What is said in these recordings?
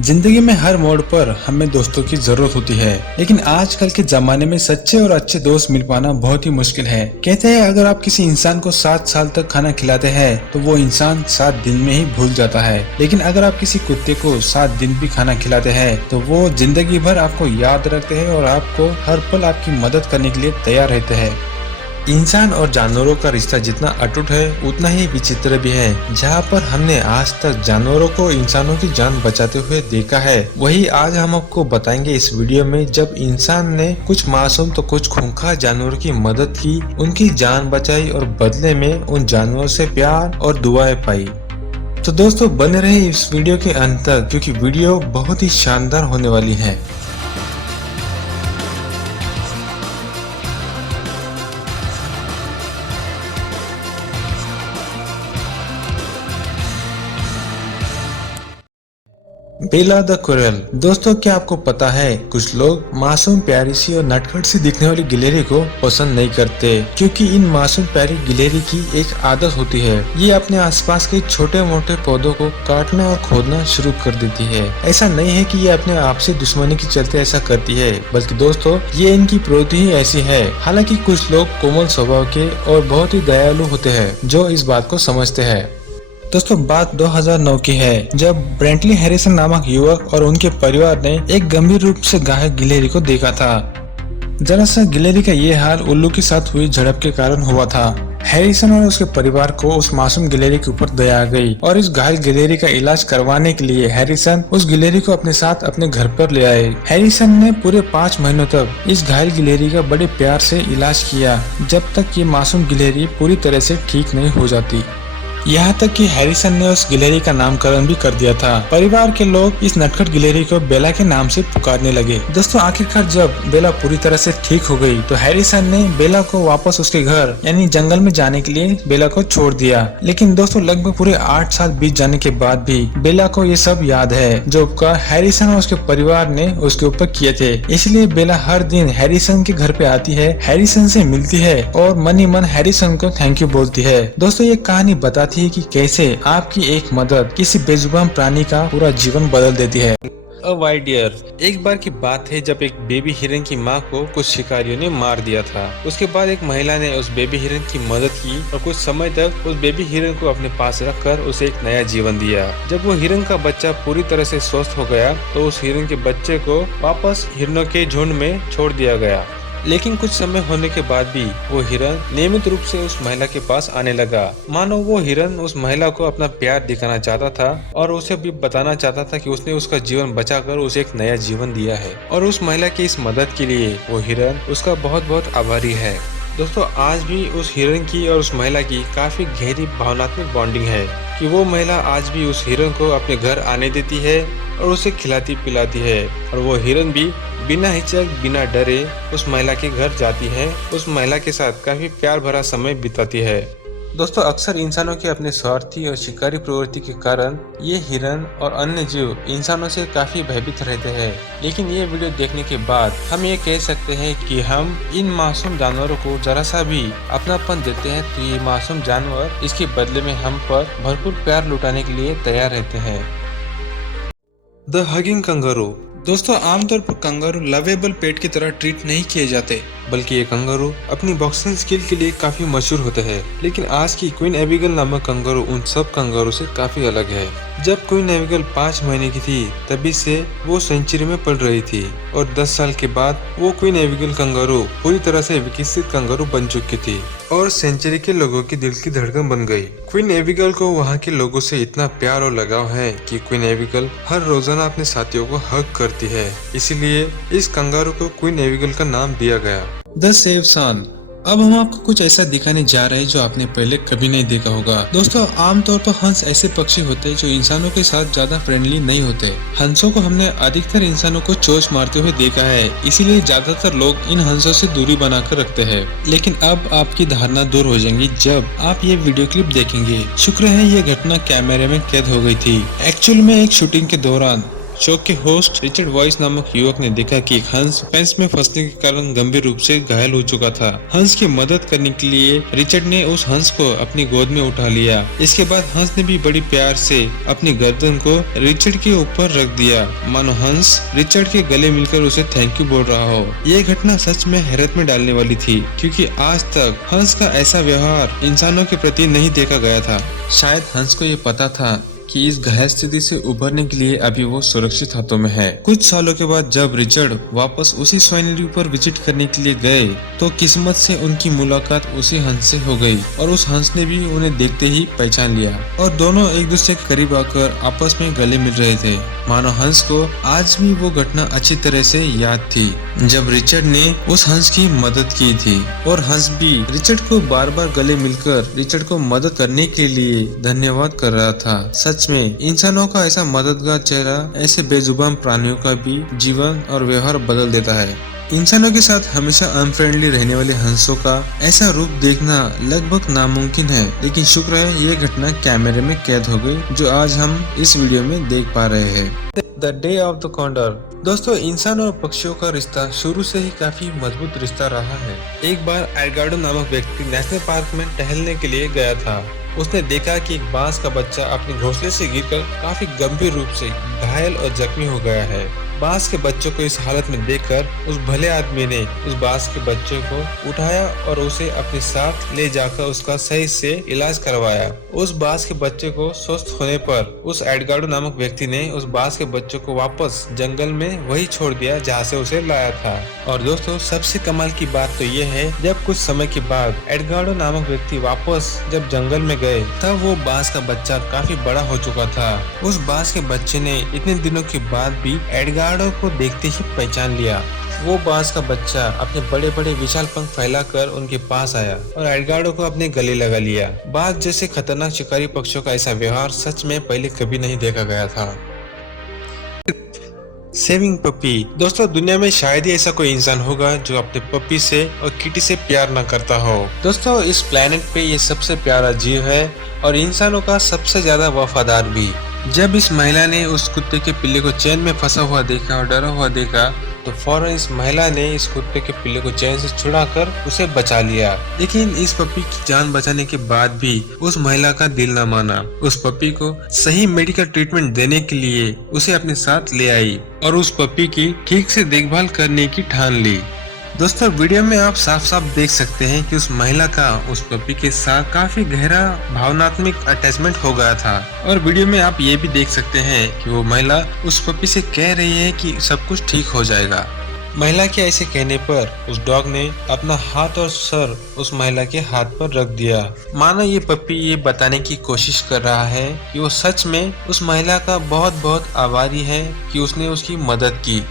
जिंदगी में हर मोड़ पर हमें दोस्तों की जरूरत होती है, लेकिन आजकल के जमाने में सच्चे और अच्छे दोस्त मिल पाना बहुत ही मुश्किल है। कहते हैं अगर आप किसी इंसान को 7 साल तक खाना खिलाते हैं तो वो इंसान 7 दिन में ही भूल जाता है, लेकिन अगर आप किसी कुत्ते को 7 दिन भी खाना खिलाते हैं तो वो जिंदगी भर आपको याद रखते हैं और आपको हर पल आपकी मदद करने के लिए तैयार रहते हैं। इंसान और जानवरों का रिश्ता जितना अटूट है उतना ही विचित्र भी है। जहाँ पर हमने आज तक जानवरों को इंसानों की जान बचाते हुए देखा है, वही आज हम आपको बताएंगे इस वीडियो में, जब इंसान ने कुछ मासूम तो कुछ खूंखार जानवरों की मदद की, उनकी जान बचाई और बदले में उन जानवरों से प्यार और दुआएं पाई। तो दोस्तों बने रहे इस वीडियो के अंत तक, क्योंकि वीडियो बहुत ही शानदार होने वाली है। बेला द कोरल। दोस्तों क्या आपको पता है, कुछ लोग मासूम प्यारी सी और नटखट सी दिखने वाली गिलहरी को पसंद नहीं करते, क्योंकि इन मासूम प्यारी गिलहरी की एक आदत होती है, ये अपने आसपास के छोटे मोटे पौधों को काटना और खोदना शुरू कर देती है। ऐसा नहीं है कि ये अपने आपसी दुश्मनी के चलते ऐसा करती है, बल्कि दोस्तों ये इनकी प्रवृत्ति ही ऐसी है। हालांकि कुछ लोग कोमल स्वभाव के और बहुत ही दयालु होते हैं जो इस बात को समझते हैं। दोस्तों बात 2009 की है, जब ब्रेंटली हैरिसन नामक युवक और उनके परिवार ने एक गंभीर रूप से घायल गिलहरी को देखा था। दरअसल गिलहरी का ये हाल उल्लू के साथ हुई झड़प के कारण हुआ था। हैरिसन और उसके परिवार को उस मासूम गिलहरी के ऊपर दया आ गई और इस घायल गिलहरी का इलाज करवाने के लिए हैरिसन उस गिलहरी को अपने साथ अपने घर पर ले आए। हैरिसन ने पूरे 5 महीनों तक इस घायल गिलहरी का बड़े प्यार से इलाज किया, जब तक ये मासूम गिलहरी पूरी तरह से ठीक नहीं हो जाती। यहाँ तक कि हैरिसन ने उस गिलहरी का नामकरण भी कर दिया था। परिवार के लोग इस नटखट गिलहरी को बेला के नाम से पुकारने लगे। दोस्तों आखिरकार जब बेला पूरी तरह से ठीक हो गई तो हैरिसन ने बेला को वापस उसके घर यानी जंगल में जाने के लिए बेला को छोड़ दिया। लेकिन दोस्तों लगभग पूरे 8 साल बीत जाने के बाद भी बेला को ये सब याद है जो उपकार हैरिसन और उसके परिवार ने उसके ऊपर किए थे। इसलिए बेला हर दिन हैरिसन के घर पे आती है, हैरिसन से मिलती है और मन ही मन हैरिसन को थैंक यू बोलती है। दोस्तों ये कहानी बताती है कि कैसे आपकी एक मदद किसी बेजुबान प्राणी का पूरा जीवन बदल देती है। Wild deer. एक बार की बात है जब एक बेबी हिरन की मां को कुछ शिकारियों ने मार दिया था। उसके बाद एक महिला ने उस बेबी हिरन की मदद की और कुछ समय तक उस बेबी हिरन को अपने पास रखकर उसे एक नया जीवन दिया। जब वो हिरन का बच्चा पूरी तरह से स्वस्थ हो गया तो उस हिरन के बच्चे को वापस हिरनों के झुंड में छोड़ दिया गया। लेकिन कुछ समय होने के बाद भी वो हिरन नियमित रूप से उस महिला के पास आने लगा, मानो वो हिरन उस महिला को अपना प्यार दिखाना चाहता था और उसे भी बताना चाहता था कि उसने उसका जीवन बचाकर उसे एक नया जीवन दिया है। और उस महिला की इस मदद के लिए वो हिरन उसका बहुत बहुत आभारी है। दोस्तों आज भी उस हिरन की और उस महिला की काफी गहरी भावनात्मक बॉन्डिंग है कि वो महिला आज भी उस हिरन को अपने घर आने देती है और उसे खिलाती पिलाती है, और वो हिरन भी बिना हिचक बिना डरे उस महिला के घर जाती है, उस महिला के साथ काफी प्यार भरा समय बिताती है। दोस्तों अक्सर इंसानों के अपने स्वार्थी और शिकारी प्रवृत्ति के कारण ये हिरन और अन्य जीव इंसानों से काफी भयभीत रहते हैं, लेकिन ये वीडियो देखने के बाद हम ये कह सकते हैं कि हम इन मासूम जानवरों को जरा सा भी अपनापन देते हैं तो ये मासूम जानवर इसके बदले में हम पर भरपूर प्यार लुटाने के लिए तैयार रहते हैं। The hugging kangaroo. दोस्तों आमतौर पर कंगारू लवेबल पेट की तरह ट्रीट नहीं किए जाते, बल्कि ये कंगारू अपनी बॉक्सिंग स्किल के लिए काफी मशहूर होते हैं। लेकिन आज की क्वीन एबिगेल नामक कंगारू उन सब कंगारू से काफी अलग है। जब क्वीन एबिगेल 5 महीने की थी तभी से वो सेंचुरी में पल रही थी, और 10 साल के बाद वो क्वीन एबिगेल कंगारू पूरी तरह से विकसित कंगारू बन चुकी थी और सेंचुरी के लोगों की दिल की धड़कन बन गई। क्वीन एबिगेल को वहाँ के लोगों से इतना प्यार और लगाव है कि क्वीन एबिगेल हर रोजाना अपने साथियों को हग करती है, इसीलिए इस कंगारू को क्वीन एबिगेल का नाम दिया गया। द सेव सन। अब हम आपको कुछ ऐसा दिखाने जा रहे हैं जो आपने पहले कभी नहीं देखा होगा। दोस्तों आमतौर पर हंस ऐसे पक्षी होते हैं जो इंसानों के साथ ज्यादा फ्रेंडली नहीं होते। हंसों को हमने अधिकतर इंसानों को चोंच मारते हुए देखा है, इसीलिए ज्यादातर लोग इन हंसों से दूरी बनाकर रखते हैं। लेकिन अब आपकी धारणा दूर हो जाएंगी जब आप ये वीडियो क्लिप देखेंगे। शुक्र है ये घटना कैमरे में कैद हो गई थी। एक्चुअल में एक शूटिंग के दौरान शो के होस्ट रिचर्ड वॉइस नामक युवक ने देखा कि एक हंस फेंस में फंसने के कारण गंभीर रूप से घायल हो चुका था। हंस की मदद करने के लिए रिचर्ड ने उस हंस को अपनी गोद में उठा लिया। इसके बाद हंस ने भी बड़ी प्यार से अपनी गर्दन को रिचर्ड के ऊपर रख दिया, मानो हंस रिचर्ड के गले मिलकर उसे थैंक यू बोल रहा हो। ये घटना सच में हैरत में डालने वाली थी, क्योंकि आज तक हंस का ऐसा व्यवहार इंसानों के प्रति नहीं देखा गया था। शायद हंस को ये पता था कि इस घायल स्थिति से उभरने के लिए अभी वो सुरक्षित हाथों में है। कुछ सालों के बाद जब रिचर्ड वापस उसी स्वाइनरी पर विजिट करने के लिए गए तो किस्मत से उनकी मुलाकात उसी हंस से हो गई और उस हंस ने भी उन्हें देखते ही पहचान लिया और दोनों एक दूसरे के करीब आकर आपस में गले मिल रहे थे। मानो हंस को आज भी वो घटना अच्छी तरह से याद थी जब रिचर्ड ने उस हंस की मदद की थी और हंस भी रिचर्ड को बार बार गले मिलकर रिचर्ड को मदद करने के लिए धन्यवाद कर रहा था। सच में इंसानों का ऐसा मददगार चेहरा ऐसे बेजुबान प्राणियों का भी जीवन और व्यवहार बदल देता है। इंसानों के साथ हमेशा अनफ्रेंडली रहने वाले हंसों का ऐसा रूप देखना लगभग नामुमकिन है, लेकिन शुक्र है ये घटना कैमरे में कैद हो गई, जो आज हम इस वीडियो में देख पा रहे हैं। The day of the condor. दोस्तों, इंसान और पक्षियों का रिश्ता शुरू से ही काफी मजबूत रिश्ता रहा है। एक बार एडगार्डो नामक व्यक्ति नेशनल पार्क में टहलने के लिए गया था। उसने देखा कि एक बांस का बच्चा अपने घोंसले से गिरकर काफी गंभीर रूप से घायल और जख्मी हो गया है। बांस के बच्चों को इस हालत में देखकर उस भले आदमी ने उस बांस के बच्चे को उठाया और उसे अपने साथ ले जाकर उसका सही से इलाज करवाया। उस बांस के बच्चे को स्वस्थ होने पर उस एडगार्डो नामक व्यक्ति ने उस बांस के बच्चे को वापस जंगल में वही छोड़ दिया जहाँ से उसे लाया था। और दोस्तों, सबसे कमाल की बात तो ये है, जब कुछ समय के बाद एडगार्डो नामक व्यक्ति वापस जब जंगल में गए तब वो बांस का बच्चा काफी बड़ा हो चुका था। उस बांस के बच्चे ने इतने दिनों के बाद भी एडगार्डो को देखते ही पहचान लिया। वो बांस का बच्चा अपने बड़े बड़े विशाल पंख फैलाकर उनके पास आया और एडगार्डो को अपने गले लगा लिया। बाघ जैसे खतरनाक शिकारी पक्षियों का ऐसा व्यवहार सच में पहले कभी नहीं देखा गया था। Saving puppy. दोस्तों, दुनिया में शायद ही ऐसा कोई इंसान होगा जो अपने पपी से और किटी से प्यार न करता हो। दोस्तों, इस प्लेनेट पे ये सबसे प्यारा जीव है और इंसानों का सबसे ज्यादा वफादार भी। जब इस महिला ने उस कुत्ते के पिल्ले को चैन में फंसा हुआ देखा और डरा हुआ देखा तो फौरन इस महिला ने इस कुत्ते के पिल्ले को चैन से छुड़ाकर उसे बचा लिया। लेकिन इस पपी की जान बचाने के बाद भी उस महिला का दिल न माना। उस पपी को सही मेडिकल ट्रीटमेंट देने के लिए उसे अपने साथ ले आई और उस पपी की ठीक से देखभाल करने की ठान ली। दोस्तों, वीडियो में आप साफ साफ देख सकते हैं कि उस महिला का उस पपी के साथ काफी गहरा भावनात्मक अटैचमेंट हो गया था और वीडियो में आप ये भी देख सकते हैं कि वो महिला उस पपी से कह रही है कि सब कुछ ठीक हो जाएगा। महिला के ऐसे कहने पर उस डॉग ने अपना हाथ और सर उस महिला के हाथ पर रख दिया, मानो ये पपी ये बताने की कोशिश कर रहा है कि वो सच में उस महिला का बहुत बहुत आभारी है कि उसने उसकी मदद की।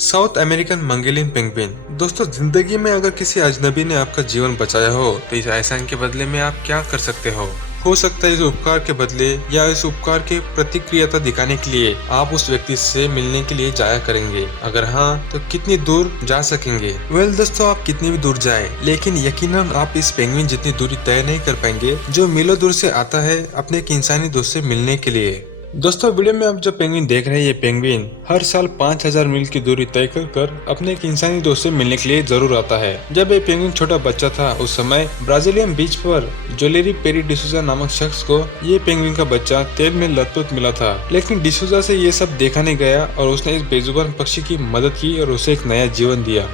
South American Mongolian penguin. दोस्तों, जिंदगी में अगर किसी अजनबी ने आपका जीवन बचाया हो तो इस एहसान के बदले में आप क्या कर सकते हो सकता है इस उपकार के बदले या इस उपकार के प्रतिक्रियाता दिखाने के लिए आप उस व्यक्ति से मिलने के लिए जाया करेंगे। अगर हाँ, तो कितनी दूर जा सकेंगे? दोस्तों, आप कितनी भी दूर जाएं, लेकिन यकीनन आप इस पेंगुइन जितनी दूरी तय नहीं कर पाएंगे जो मीलों दूर से आता है अपने एक इंसानी दोस्त से मिलने के लिए। दोस्तों, वीडियो में आप जो पेंगुइन देख रहे हैं, ये पेंगुइन हर साल 5000 मील की दूरी तय कर अपने एक इंसानी दोस्त से मिलने के लिए जरूर आता है। जब ये पेंगुइन छोटा बच्चा था उस समय ब्राजीलियन बीच पर जोलेरी पेरी डिसूजा नामक शख्स को ये पेंगुइन का बच्चा तेल में लथपथ मिला था, लेकिन डिसूजा से ये सब देखा नहीं गया और उसने इस बेजुबान पक्षी की मदद की और उसे एक नया जीवन दिया।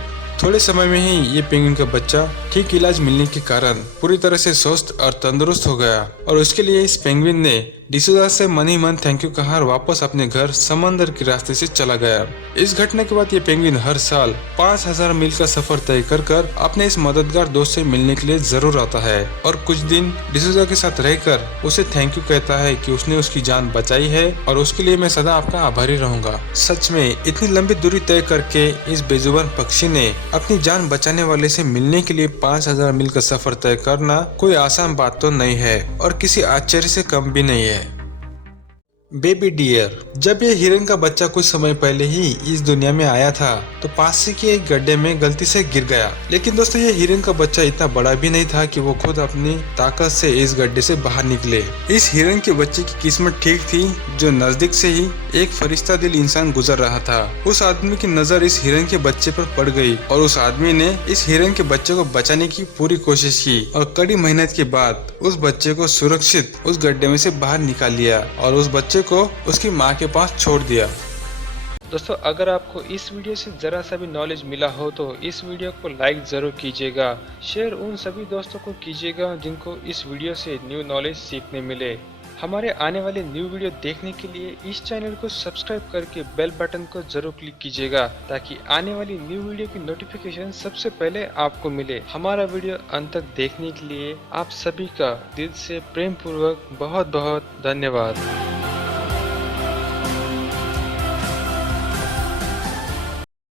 थोड़े समय में ही ये पेंगुइन का बच्चा ठीक इलाज मिलने के कारण पूरी तरह से स्वस्थ और तंदुरुस्त हो गया और उसके लिए इस पेंगुइन ने डिसूजा से मन ही मन थैंक यू कहा और वापस अपने घर समंदर के रास्ते से चला गया। इस घटना के बाद ये पेंगुइन हर साल 5000 मील का सफर तय कर अपने इस मददगार दोस्त से मिलने के लिए जरूर आता है और कुछ दिन डिसूजा के साथ रहकर उसे थैंक यू कहता है कि उसने उसकी जान बचाई है और उसके लिए मैं सदा आपका आभारी रहूंगा। सच में इतनी लंबी दूरी तय करके इस बेजुबान पक्षी ने अपनी जान बचाने वाले से मिलने के लिए 5000 मील का सफर तय करना कोई आसान बात तो नहीं है और किसी आश्चर्य से कम भी नहीं है। Baby deer. जब ये हिरन का बच्चा कुछ समय पहले ही इस दुनिया में आया था तो पास ही के एक गड्ढे में गलती से गिर गया। लेकिन दोस्तों ये हिरन का बच्चा इतना बड़ा भी नहीं था कि वो खुद अपनी ताकत से इस गड्ढे से बाहर निकले। इस हिरन के बच्चे की किस्मत ठीक थी जो नजदीक से ही एक फरिश्ता दिल इंसान गुजर रहा था। उस आदमी की नजर इस हिरन के बच्चे पर पड़ गई और उस आदमी ने इस हिरन के बच्चे को बचाने की पूरी कोशिश की और कड़ी मेहनत के बाद उस बच्चे को सुरक्षित उस गड्ढे में से बाहर निकाल लिया और उस बच्चे को उसकी माँ के पास छोड़ दिया। दोस्तों अगर आपको इस वीडियो से ज़रा सा भी नॉलेज मिला हो तो इस वीडियो को लाइक ज़रूर कीजिएगा। शेयर उन सभी दोस्तों को कीजिएगा जिनको इस वीडियो से न्यू नॉलेज सीखने मिले। हमारे आने वाले न्यू वीडियो देखने के लिए इस चैनल को सब्सक्राइब करके बेल बटन को जरूर क्लिक कीजिएगा ताकि आने वाली न्यू वीडियो की नोटिफिकेशन सबसे पहले आपको मिले। हमारा वीडियो अंत तक देखने के लिए आप सभी का दिल से प्रेम पूर्वक बहुत बहुत धन्यवाद।